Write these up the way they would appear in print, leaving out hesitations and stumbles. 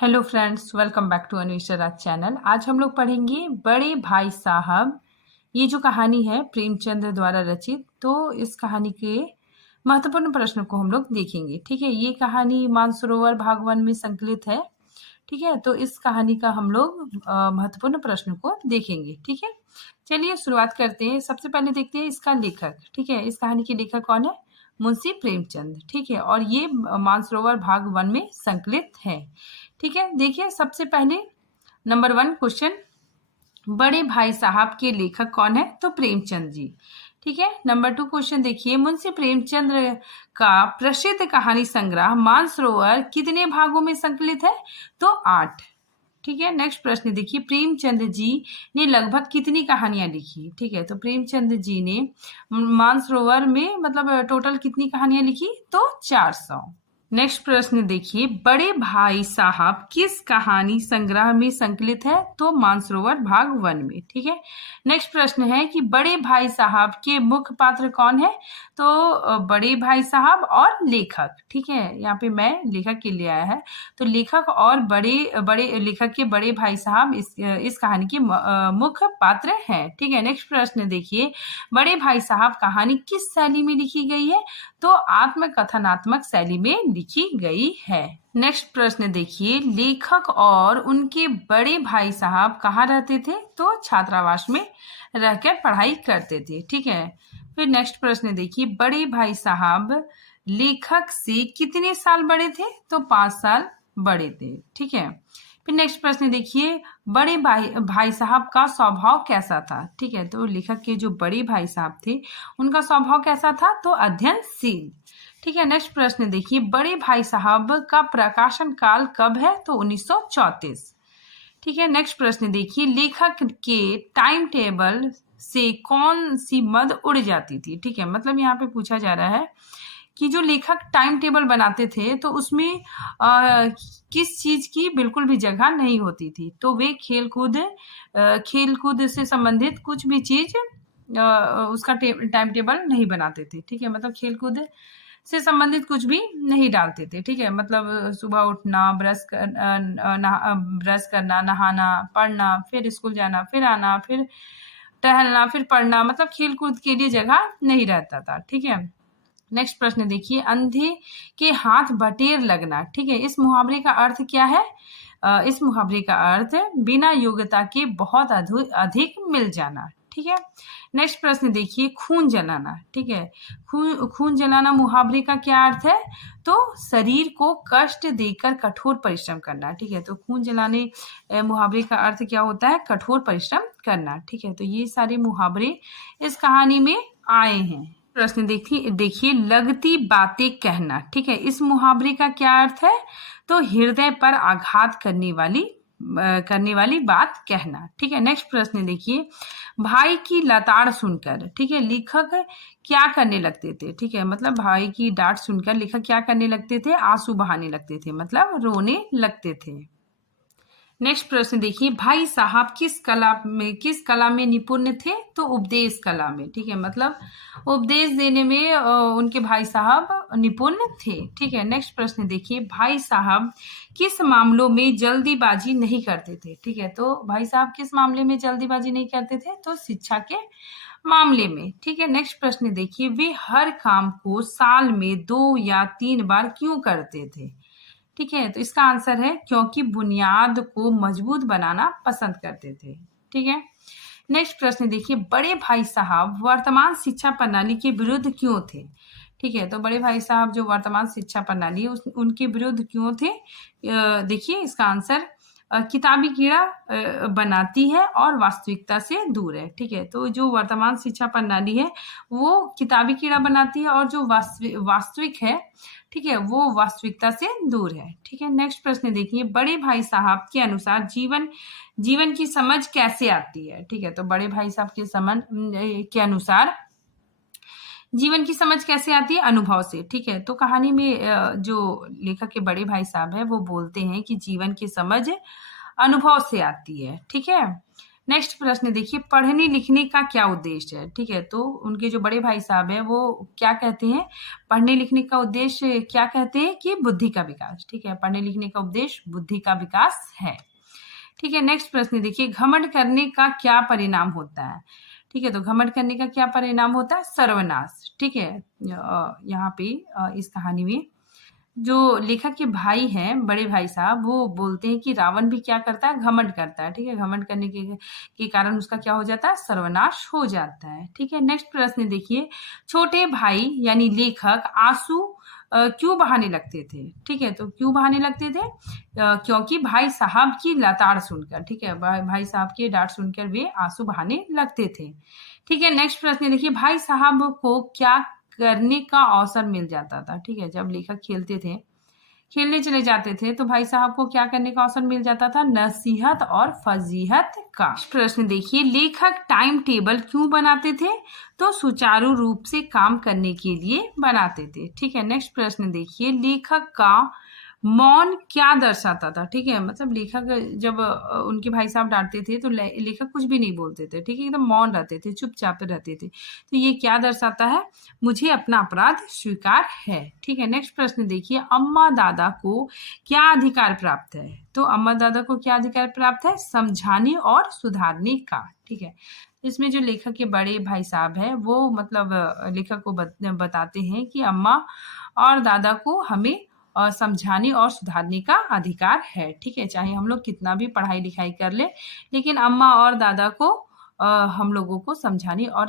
Hello friends, welcome back to Anvesha Raj channel. आज हम लोग पढ़ेंगे बड़े भाई साहब। ये जो कहानी है प्रेमचंद द्वारा रचित, तो इस कहानी के महत्वपूर्ण प्रश्न को हम लोग देखेंगे। ठीक है, ये कहानी मानसरोवर भाग 1 में संकलित है। ठीक है, तो इस कहानी का हम लोग महत्वपूर्ण प्रश्न को देखेंगे। ठीक है, चलिए शुरुआत करते हैं। सबसे पहले देखते हैं इसका लेखक। ठीक है, इस कहानी के लेखक कौन है? मुंशी प्रेमचंद। ठीक है, और ये मानसरोवर भाग 1 में संकलित है। ठीक है, देखिए सबसे पहले नंबर 1 क्वेश्चन, बड़े भाई साहब के लेखक कौन है? तो प्रेमचंद जी। ठीक है, नंबर 2 क्वेश्चन देखिए, मुंशी प्रेमचंद का प्रसिद्ध कहानी संग्रह मानसरोवर कितने भागों में संकलित है? तो 8। ठीक है, नेक्स्ट प्रश्न देखिए, प्रेमचंद जी ने लगभग कितनी कहानियां लिखी? ठीक है, तो प्रेमचंद जी ने मानसरोवर में मतलब टोटल कितनी कहानियां लिखी? तो 400। नेक्स्ट प्रश्न देखिए, बड़े भाई साहब किस कहानी संग्रह में संकलित है? तो मानसरोवर भाग 1 में। ठीक है, नेक्स्ट प्रश्न है कि बड़े भाई साहब के मुख्य पात्र कौन है? तो बड़े भाई साहब और लेखक। ठीक है, यहाँ पे मैं लेखक के लिए आया है, तो लेखक और बड़े बड़े लेखक के बड़े भाई साहब इस कहानी के मुख्य पात्र हैं। ठीक है, नेक्स्ट प्रश्न देखिए, बड़े भाई साहब कहानी किस शैली में लिखी गई है? तो आत्मकथनात्मक शैली में लिखी गई है। नेक्स्ट प्रश्न देखिए, लेखक और उनके बड़े भाई साहब कहाँ रहते थे? तो छात्रावास में रहकर पढ़ाई करते थे। ठीक है, फिर नेक्स्ट प्रश्न देखिए, बड़े भाई साहब लेखक से कितने साल बड़े थे? तो 5 साल बड़े थे। ठीक है, फिर नेक्स्ट प्रश्न देखिए, बड़े भाई साहब का स्वभाव कैसा था? ठीक है, तो लेखक के जो बड़े भाई साहब थे उनका स्वभाव कैसा था? तो अध्ययनशील। ठीक है, नेक्स्ट प्रश्न देखिए, बड़े भाई साहब का प्रकाशन काल कब है? तो 1934। ठीक है, नेक्स्ट प्रश्न देखिए, लेखक के टाइम टेबल से कौन सी मद उड़ जाती थी? ठीक है, मतलब यहाँ पे पूछा जा रहा है कि जो लेखक टाइम टेबल बनाते थे तो उसमें किस चीज की बिल्कुल भी जगह नहीं होती थी? तो वे खेलकूद से संबंधित कुछ भी चीज उसका टाइम टेबल नहीं बनाते थे। ठीक है, मतलब खेलकूद से संबंधित कुछ भी नहीं डालते थे। ठीक है, मतलब सुबह उठना, ब्रश करना, नहाना, पढ़ना, फिर स्कूल जाना, फिर आना, फिर टहलना, फिर पढ़ना, मतलब खेल कूद के लिए जगह नहीं रहता था। ठीक है, नेक्स्ट प्रश्न देखिए, अंधे के हाथ बटेर लगना। ठीक है, इस मुहावरे का अर्थ क्या है? इस मुहावरे का अर्थ बिना योग्यता के बहुत अधिक मिल जाना। ठीक है, नेक्स्ट प्रश्न देखिए, खून जलाना। ठीक है, खून जलाना मुहावरे का क्या अर्थ है? तो शरीर को कष्ट देकर कठोर परिश्रम करना। ठीक है, तो खून जलाने मुहावरे का अर्थ क्या होता है? कठोर परिश्रम करना। ठीक है, तो ये सारे मुहावरे इस कहानी में आए हैं। प्रश्न देखिए, लगती बातें कहना। ठीक है, इस मुहावरे का क्या अर्थ है? तो हृदय पर आघात करने वाली बात कहना। ठीक है, नेक्स्ट प्रश्न देखिए, भाई की लताड़ सुनकर। ठीक है, लेखक क्या करने लगते थे? ठीक है, मतलब भाई की डांट सुनकर लेखक क्या करने लगते थे? आंसू बहाने लगते थे, मतलब रोने लगते थे। नेक्स्ट प्रश्न देखिए, भाई साहब किस कला में निपुण थे? तो उपदेश कला में। ठीक है, मतलब उपदेश देने में उनके भाई साहब निपुण थे। ठीक है, नेक्स्ट प्रश्न देखिए, भाई साहब किस मामलों में जल्दीबाजी नहीं करते थे? ठीक है, तो भाई साहब किस मामले में जल्दीबाजी नहीं करते थे? तो शिक्षा के मामले में। ठीक है, नेक्स्ट प्रश्न देखिए, वे हर काम को साल में 2 या 3 बार क्यों करते थे? ठीक है, तो इसका आंसर है क्योंकि बुनियाद को मजबूत बनाना पसंद करते थे। ठीक है, नेक्स्ट प्रश्न देखिए, बड़े भाई साहब वर्तमान शिक्षा प्रणाली के विरुद्ध क्यों थे? ठीक है, तो बड़े भाई साहब जो वर्तमान शिक्षा प्रणाली है उनके विरुद्ध क्यों थे? देखिए इसका आंसर किताबी कीड़ा बनाती है और वास्तविकता से दूर है। ठीक है, तो जो वर्तमान शिक्षा प्रणाली है वो किताबी कीड़ा बनाती है और जो वास्तविक है, ठीक है, वो वास्तविकता से दूर है। ठीक है, नेक्स्ट प्रश्न देखिए, बड़े भाई साहब के अनुसार जीवन की समझ कैसे आती है? ठीक है, तो बड़े भाई साहब के अनुसार जीवन की समझ कैसे आती है? अनुभव से। ठीक है, तो कहानी में जो लेखक के बड़े भाई साहब है वो बोलते हैं कि जीवन की समझ अनुभव से आती है। ठीक है, नेक्स्ट प्रश्न देखिए, पढ़ने लिखने का क्या उद्देश्य है। ठीक है, तो उनके जो बड़े भाई साहब हैं वो क्या कहते हैं, पढ़ने लिखने का उद्देश्य क्या कहते हैं कि बुद्धि का विकास। ठीक है, पढ़ने लिखने का उद्देश्य बुद्धि का विकास है। ठीक है, नेक्स्ट प्रश्न देखिए, घमंड करने का क्या परिणाम होता है। ठीक है, तो घमंड करने का क्या परिणाम होता है, सर्वनाश। ठीक है, यहाँ पे इस कहानी में जो लेखक के भाई हैं, बड़े भाई साहब, वो बोलते हैं कि रावण भी क्या करता है, घमंड करता है। ठीक है, घमंड करने के कारण उसका क्या हो जाता है, सर्वनाश हो जाता है। ठीक है, नेक्स्ट प्रश्न देखिए, छोटे भाई यानी लेखक आंसू क्यों बहाने लगते थे। ठीक है, तो क्यों बहाने लगते थे, क्योंकि भाई साहब की लताड़ सुनकर। ठीक है, भाई साहब की डांट सुनकर वे आंसू बहाने लगते थे। ठीक है, नेक्स्ट प्रश्न देखिए, भाई साहब को क्या करने का अवसर मिल जाता था। ठीक है, जब लेखक खेलते थे, खेलने चले जाते थे, तो भाई साहब को क्या करने का अवसर मिल जाता था, नसीहत और फजीहत का। प्रश्न देखिए, लेखक टाइम टेबल क्यों बनाते थे, तो सुचारू रूप से काम करने के लिए बनाते थे। ठीक है, नेक्स्ट प्रश्न देखिए, लेखक का मौन क्या दर्शाता था। ठीक है, मतलब लेखक जब उनके भाई साहब डांटते थे तो लेखक कुछ भी नहीं बोलते थे। ठीक है, एकदम मौन रहते थे, चुपचाप रहते थे। तो ये क्या दर्शाता है, मुझे अपना अपराध स्वीकार है। ठीक है, नेक्स्ट प्रश्न देखिए, अम्मा दादा को क्या अधिकार प्राप्त है। तो अम्मा दादा को क्या अधिकार प्राप्त है, समझाने और सुधारने का। ठीक है, इसमें जो लेखक के बड़े भाई साहब हैं वो मतलब लेखक को बताते हैं कि अम्मा और दादा को हमें समझाने और सुधारने का अधिकार है। ठीक है, चाहे हम लोग कितना भी पढ़ाई लिखाई कर ले, लेकिन अम्मा और दादा को हम लोगों को समझाने और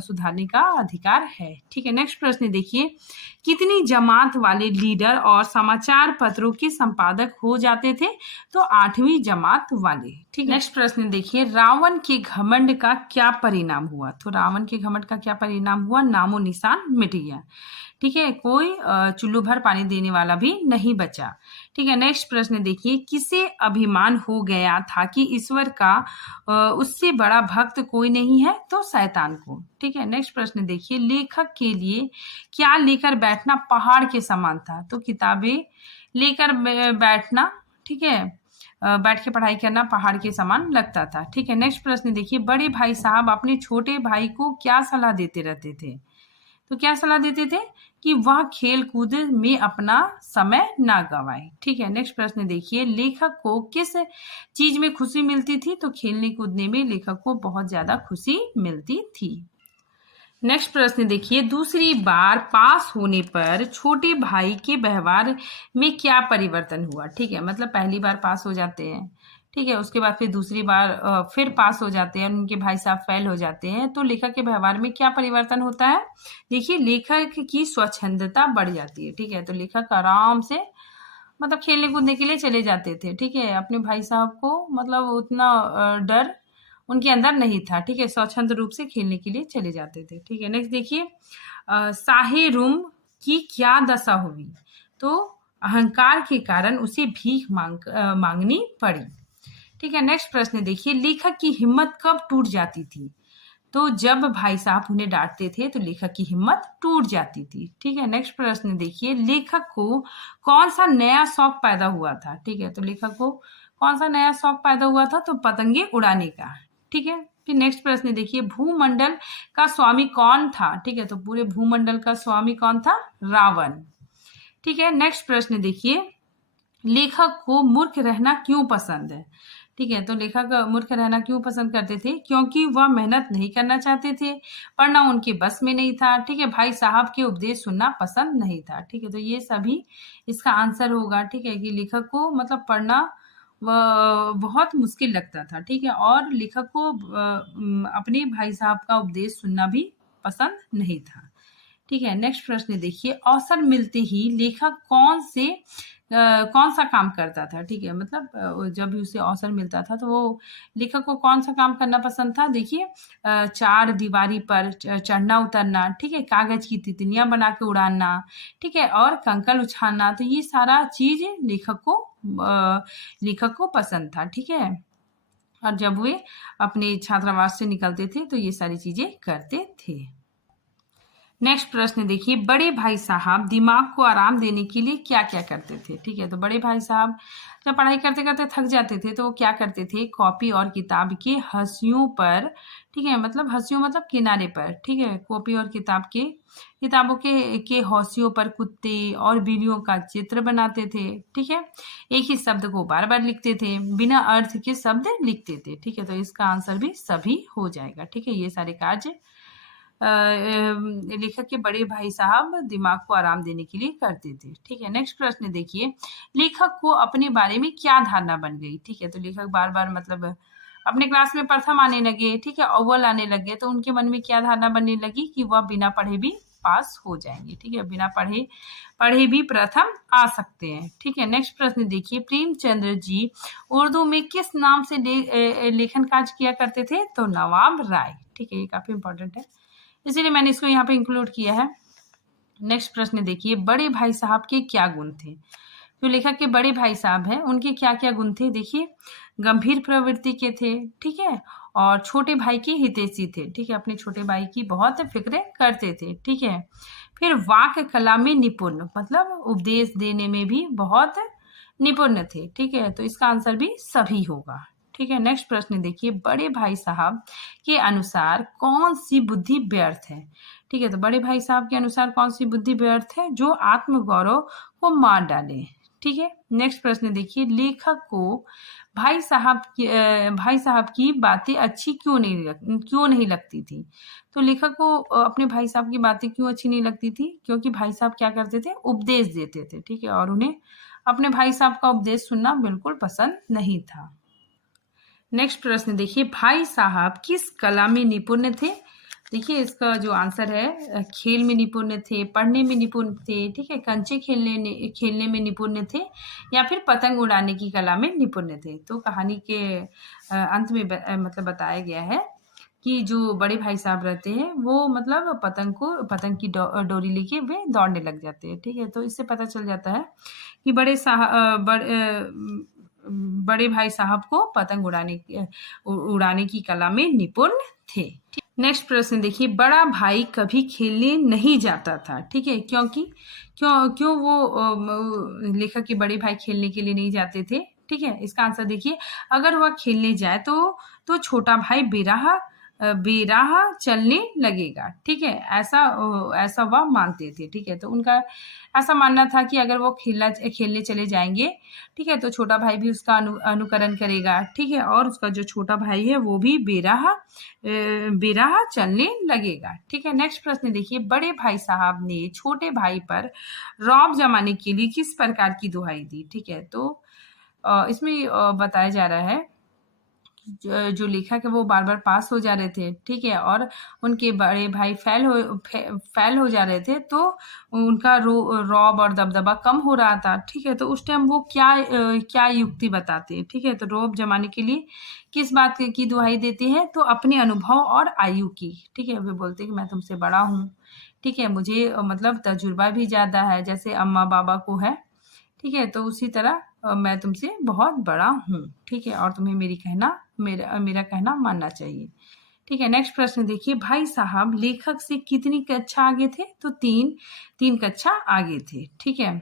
सुधारने का अधिकार है। ठीक है, नेक्स्ट प्रश्न देखिए, कितनी जमात वाले लीडर और समाचार पत्रों के संपादक हो जाते थे, तो 8वीं जमात वाले। ठीक है, नेक्स्ट प्रश्न देखिए, रावण के घमंड का क्या परिणाम हुआ। तो रावण के घमंड का क्या परिणाम हुआ, नामो निशान मिट गया। ठीक है, कोई चुल्लू भर पानी देने वाला भी नहीं बचा। ठीक है, नेक्स्ट प्रश्न देखिए, किसे अभिमान हो गया था कि ईश्वर का उससे बड़ा भक्त कोई नहीं है, तो शैतान को। ठीक है, नेक्स्ट प्रश्न देखिए, लेखक के लिए क्या लेकर बैठना पहाड़ के समान था। तो किताबें लेकर बैठना, ठीक है, बैठ के पढ़ाई करना पहाड़ के समान लगता था। ठीक है, नेक्स्ट प्रश्न देखिए, बड़े भाई साहब अपने छोटे भाई को क्या सलाह देते रहते थे। तो क्या सलाह देते थे कि वह खेल कूद में अपना समय ना गवाए। ठीक है, नेक्स्ट प्रश्न देखिए, लेखक को किस चीज में खुशी मिलती थी। तो खेलने कूदने में लेखक को बहुत ज्यादा खुशी मिलती थी। नेक्स्ट प्रश्न देखिए, दूसरी बार पास होने पर छोटे भाई के व्यवहार में क्या परिवर्तन हुआ। ठीक है, मतलब पहली बार पास हो जाते हैं, ठीक है, उसके बाद फिर दूसरी बार फिर पास हो जाते हैं, उनके भाई साहब फेल हो जाते हैं, तो लेखक के व्यवहार में क्या परिवर्तन होता है। देखिए, लेखक की स्वच्छंदता बढ़ जाती है। ठीक है, तो लेखक आराम से मतलब खेलने कूदने के लिए चले जाते थे। ठीक है, अपने भाई साहब को मतलब उतना डर उनके अंदर नहीं था। ठीक है, स्वच्छंद रूप से खेलने के लिए चले जाते थे। ठीक है, नेक्स्ट देखिए, शाहे रूम की क्या दशा हुई। तो अहंकार के कारण उसे भीख मांगनी पड़ी। ठीक है, नेक्स्ट प्रश्न देखिए, लेखक की हिम्मत कब टूट जाती थी। तो जब भाई साहब उन्हें डांटते थे तो लेखक की हिम्मत टूट जाती थी। ठीक है, नेक्स्ट प्रश्न देखिए, लेखक को कौन सा नया शौक पैदा हुआ था। ठीक है, तो लेखक को कौन सा नया शौक पैदा हुआ था, तो पतंगे उड़ाने का। ठीक है, फिर नेक्स्ट प्रश्न देखिए, भूमंडल का स्वामी कौन था। ठीक है, तो पूरे भूमंडल का स्वामी कौन था, रावण। ठीक है, नेक्स्ट प्रश्न देखिए, लेखक को मूर्ख रहना क्यों पसंद है। ठीक है, तो लेखक मूर्ख रहना क्यों पसंद करते थे, क्योंकि वह मेहनत नहीं करना चाहते थे, पढ़ना उनके बस में नहीं था। ठीक है, भाई साहब के उपदेश सुनना पसंद नहीं था। ठीक है, तो ये सभी इसका आंसर होगा। ठीक है, कि लेखक को मतलब पढ़ना बहुत मुश्किल लगता था। ठीक है, और लेखक को अपने भाई साहब का उपदेश सुनना भी पसंद नहीं था। ठीक है, नेक्स्ट प्रश्न देखिए, अवसर मिलते ही लेखक कौन सा काम करता था। ठीक है, मतलब जब भी उसे अवसर मिलता था तो वो लेखक को कौन सा काम करना पसंद था। देखिए, चार दीवारी पर चढ़ना उतरना, ठीक है, कागज की तितलियां बना के उड़ाना, ठीक है, और कंकड़ उछालना। तो ये सारा चीज लेखक को पसंद था। ठीक है, और जब वे अपने छात्रावास से निकलते थे तो ये सारी चीजें करते थे। नेक्स्ट प्रश्न देखिए, बड़े भाई साहब दिमाग को आराम देने के लिए क्या क्या करते थे। ठीक है, तो बड़े भाई साहब जब पढ़ाई करते करते थक जाते थे तो वो क्या करते थे, कॉपी और किताब के हंसियों पर, ठीक है, मतलब हंसियों मतलब किनारे पर, ठीक है, कॉपी और किताबों के हौसियों पर कुत्ते और बिल्लियों का चित्र बनाते थे। ठीक है, एक ही शब्द को बार बार लिखते थे, बिना अर्थ के शब्द लिखते थे। ठीक है, तो इसका आंसर भी सभी हो जाएगा। ठीक है, ये सारे कार्य लेखक के बड़े भाई साहब दिमाग को आराम देने के लिए करते थे। ठीक है, नेक्स्ट प्रश्न देखिए, लेखक को अपने बारे में क्या धारणा बन गई। ठीक है, तो लेखक बार बार मतलब अपने क्लास में प्रथम आने लगे, ठीक है, अव्वल आने लगे, तो उनके मन में क्या धारणा बनने लगी कि वह बिना पढ़े भी पास हो जाएंगे। ठीक है, बिना पढ़े पढ़े भी प्रथम आ सकते हैं। ठीक है, नेक्स्ट प्रश्न देखिए, प्रेमचंद्र जी उर्दू में किस नाम से लेखन कार्य किया करते थे, तो नवाब राय। ठीक है, ये काफी इंपॉर्टेंट है, इसीलिए मैंने इसको यहाँ पे इंक्लूड किया है। नेक्स्ट प्रश्न देखिए, बड़े भाई साहब के क्या गुण थे। जो लेखक के बड़े भाई साहब हैं उनके क्या क्या गुण थे, देखिए, गंभीर प्रवृत्ति के थे, ठीक है, और छोटे भाई के हितैषी थे। ठीक है, अपने छोटे भाई की बहुत फिक्र करते थे। ठीक है, फिर वाक्य कला में निपुण, मतलब उपदेश देने में भी बहुत निपुण थे। ठीक है, तो इसका आंसर भी सभी होगा। ठीक है, नेक्स्ट प्रश्न देखिए, बड़े भाई साहब के अनुसार कौन सी बुद्धि व्यर्थ है। ठीक है, तो बड़े भाई साहब के अनुसार कौन सी बुद्धि व्यर्थ है, जो आत्मगौरव को मार डाले। ठीक है, नेक्स्ट प्रश्न देखिए, लेखक को भाई साहब की बातें अच्छी क्यों नहीं लगती थी। तो लेखक को अपने भाई साहब की बातें क्यों अच्छी नहीं लगती थी, क्योंकि भाई साहब क्या करते थे, उपदेश देते थे। ठीक है, और उन्हें अपने भाई साहब का उपदेश सुनना बिल्कुल पसंद नहीं था। नेक्स्ट प्रश्न देखिए, भाई साहब किस कला में निपुण थे। देखिए, इसका जो आंसर है, खेल में निपुण थे, पढ़ने में निपुण थे, ठीक है, कंचे खेलने में निपुण थे, या फिर पतंग उड़ाने की कला में निपुण थे। तो कहानी के अंत में मतलब बताया गया है कि जो बड़े भाई साहब रहते हैं वो मतलब पतंग की डोरी लेके वे दौड़ने लग जाते हैं। ठीक है, तो इससे पता चल जाता है कि बड़े भाई साहब को पतंग उड़ाने की कला में निपुण थे। नेक्स्ट प्रश्न देखिए, बड़ा भाई कभी खेलने नहीं जाता था। ठीक है, क्यों वो लेखक के बड़े भाई खेलने के लिए नहीं जाते थे। ठीक है, इसका आंसर देखिए, अगर वह खेलने जाए तो छोटा भाई बेराह चलने लगेगा। ठीक है, ऐसा वह मानते थे। ठीक है, तो उनका ऐसा मानना था कि अगर वो खेलने चले जाएंगे, ठीक है, तो छोटा भाई भी उसका अनुकरण करेगा। ठीक है, और उसका जो छोटा भाई है वो भी बेराह चलने लगेगा। ठीक है, नेक्स्ट प्रश्न देखिए, बड़े भाई साहब ने छोटे भाई पर रौब जमाने के लिए किस प्रकार की दुहाई दी। ठीक है, तो इसमें बताया जा रहा है जो लेखक है वो बार बार पास हो जा रहे थे। ठीक है, और उनके बड़े भाई फेल हो जा रहे थे, तो उनका रौब और दबदबा कम हो रहा था। ठीक है, तो उस टाइम वो क्या युक्ति बताते हैं। ठीक है, तो रौब जमाने के लिए किस बात की दुहाई देते हैं, तो अपने अनुभव और आयु की। ठीक है, वे बोलते हैं कि मैं तुमसे बड़ा हूँ, ठीक है, मुझे मतलब तजुर्बा भी ज़्यादा है, जैसे अम्मा बाबा को है। ठीक है, तो उसी तरह मैं तुमसे बहुत बड़ा हूँ। ठीक है, और तुम्हें मेरा कहना मानना चाहिए। ठीक है, नेक्स्ट प्रश्न देखिए, भाई साहब लेखक से कितनी कक्षा आगे थे, तो तीन कक्षा आगे थे। ठीक है,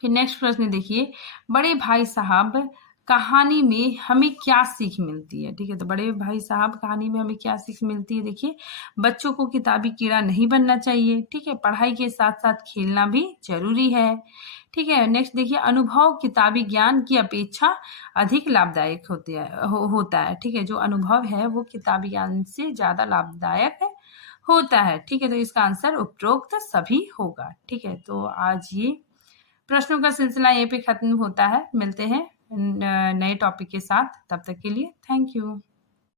फिर नेक्स्ट प्रश्न देखिए, बड़े भाई साहब कहानी में हमें क्या सीख मिलती है। ठीक है, तो बड़े भाई साहब कहानी में हमें क्या सीख मिलती है, देखिए, बच्चों को किताबी कीड़ा नहीं बनना चाहिए। ठीक है, पढ़ाई के साथ साथ खेलना भी जरूरी है। ठीक है, नेक्स्ट देखिए, अनुभव किताबी ज्ञान की अपेक्षा अधिक लाभदायक होता है। ठीक है, जो अनुभव है वो किताबी ज्ञान से ज्यादा लाभदायक होता है। ठीक है, तो इसका आंसर उपरोक्त सभी होगा। ठीक है, तो आज ये प्रश्नों का सिलसिला यहीं पे खत्म होता है। मिलते हैं नए टॉपिक के साथ, तब तक के लिए थैंक यू।